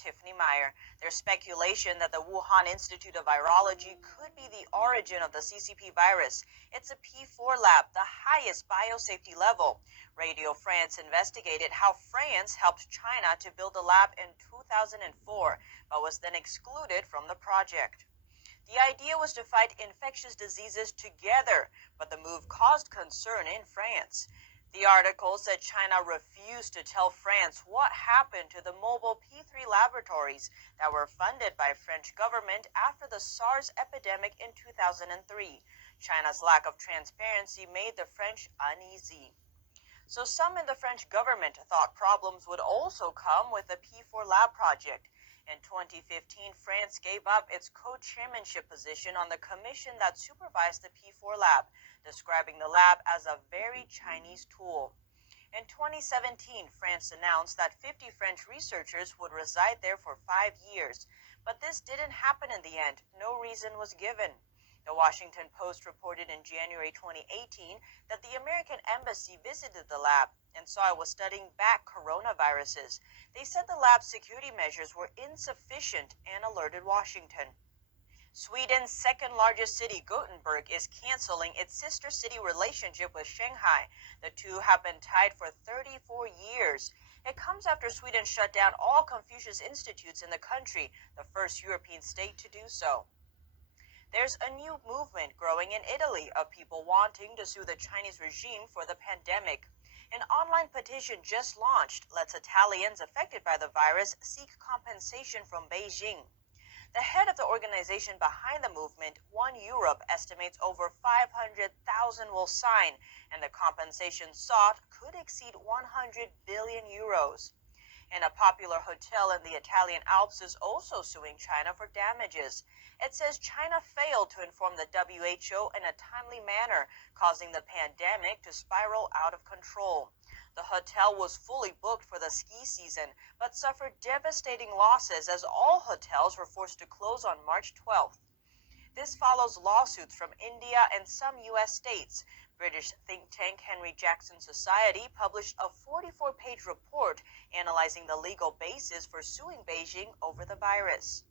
Tiffany Meyer. There's speculation that the Wuhan Institute of Virology could be the origin of the CCP virus. It's a P4 lab, the highest biosafety level. Radio France investigated how France helped China to build the lab in 2004, but was then excluded from the project. The idea was to fight infectious diseases together, but the move caused concern in France. The article said China refused to tell France what happened to the mobile P3 laboratories that were funded by French government after the SARS epidemic in 2003. China's lack of transparency made the French uneasy. So some in the French government thought problems would also come with the P4 lab project. In 2015, France gave up its co-chairmanship position on the commission that supervised the P4 lab, describing the lab as a very Chinese tool. In 2017, France announced that 50 French researchers would reside there for 5 years, but this didn't happen in the end. No reason was given. The Washington Post reported in January 2018 that the American embassy visited the lab and saw it was studying bat coronaviruses. They said the lab's security measures were insufficient and alerted Washington. Sweden's second largest city, Gothenburg, is canceling its sister city relationship with Shanghai. The two have been tied for 34 years. It comes after Sweden shut down all Confucius Institutes in the country, the first European state to do so. There's a new movement growing in Italy of people wanting to sue the Chinese regime for the pandemic. An online petition just launched lets Italians affected by the virus seek compensation from Beijing. The head of the organization behind the movement, One Europe, estimates over 500,000 will sign, and the compensation sought could exceed 100 billion euros. And a popular hotel in the Italian Alps is also suing China for damages. It says China failed to inform the WHO in a timely manner, causing the pandemic to spiral out of control. The hotel was fully booked for the ski season, but suffered devastating losses as all hotels were forced to close on March 12th. This follows lawsuits from India and some U.S. states. British think tank Henry Jackson Society published a 44-page report analyzing the legal basis for suing Beijing over the virus.